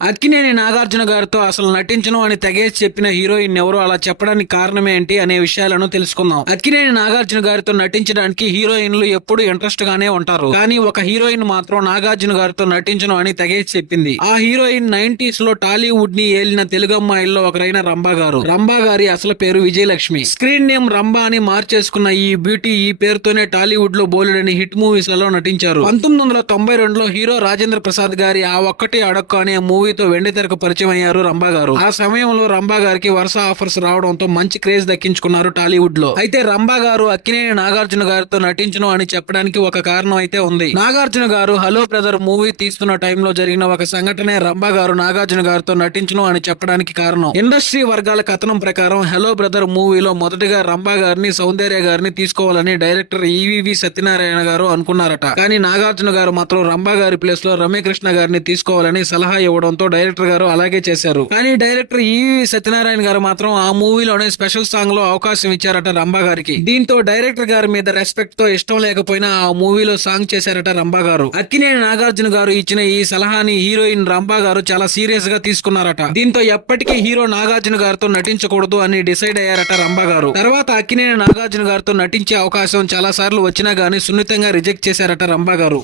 అక్కినేని నాగార్జున గారితో అసలు నటించను అని తెగేసి చెప్పిన హీరోయిన్ ఎవరు, అలా చెప్పడానికి కారణం ఏంటి అనే విషయాలను తెలుసుకుందాం. అక్కినేని నాగార్జున గారితో నటించడానికి హీరోయిన్లు ఎప్పుడు ఇంట్రెస్ట్ గానే ఉంటారు. కానీ ఒక హీరోయిన్ మాత్రం నాగార్జున గారితో నటించను అని తెగేసి చెప్పింది. ఆ హీరోయిన్ 90s లో టాలీవుడ్ ని ఏలిన తెలుగు అమ్మాయిల్లో ఒకరైన రంభా గారు. రంభా గారి అసలు పేరు విజయలక్ష్మి. స్క్రీన్ నేమ్ రంభా అని మార్చేసుకున్న ఈ బ్యూటీ ఈ పేరుతోనే టాలీవుడ్ లో బోలెడని హిట్ మూవీస్ లలో నటించారు. 1992లో హీరో రాజేంద్ర ప్రసాద్ గారి ఆ ఒక్కటి అడక్కు అనే మూవీతో వెండితెరకు పరిచయం అయ్యారు రంభా గారు. ఆ సమయంలో రంభా గారికి వరుస ఆఫర్స్ రావడంతో మంచి క్రేజ్ దక్కించుకున్నారు టాలీవుడ్ లో. అయితే రంభా గారు అక్కినేని నాగార్జున గారితో నటించను అని చెప్పడానికి ఒక కారణం అయితే ఉంది. నాగార్జున గారు హలో బ్రదర్ మూవీ తీస్తున్న టైంలో జరిగిన ఒక సంఘటనే రంభా గారు నాగార్జున గారితో నటించను అని చెప్పడానికి కారణం. ఇండస్ట్రీ వర్గాల కథనం ప్రకారం హలో బ్రదర్ మూవీలో మొదటిగా రంభా గారిని, సౌందర్య గారిని తీసుకోవాలని డైరెక్టర్ ఈవీవి సత్యనారాయణ గారు అనుకున్నారట. కానీ నాగార్జున గారు మాత్రం రంభా గారి ప్లేస్ లో రమ్యకృష్ణ గారిని తీసుకోవాలని సలహా ఇవ్వడంతో డైరెక్టర్ గారు అలాగే చేశారు. కానీ డైరెక్టర్ ఈవీవి సత్యనారాయణ గారు మాత్రం ఆ మూవీలోనే స్పెషల్ సాంగ్ లో అవకాశం ఇచ్చారట రంభా గారికి. దీంతో డైరెక్టర్ గారి మీద రెస్పెక్ట్ తో ఇష్టం లేకపోయినా ఆ మూవీలో సాంగ్ చేశారట రంభా గారు. అక్కినేని నాగార్జున గారు ఇచ్చిన ఈ సలహాని హీరోయిన్ రంభా గారు చాలా సీరియస్ గా తీసుకున్నారట. దీంతో ఎప్పటికీ హీరో నాగార్జున గారితో నటించకూడదు అని డిసైడ్ అయ్యారట రంభా గారు. తర్వాత అక్కినేని నాగార్జున గారితో నటించే అవకాశం చాలా సార్లు వచ్చినా గానీ సున్నితంగా రిజెక్ట్ చేశారట రంభా గారు.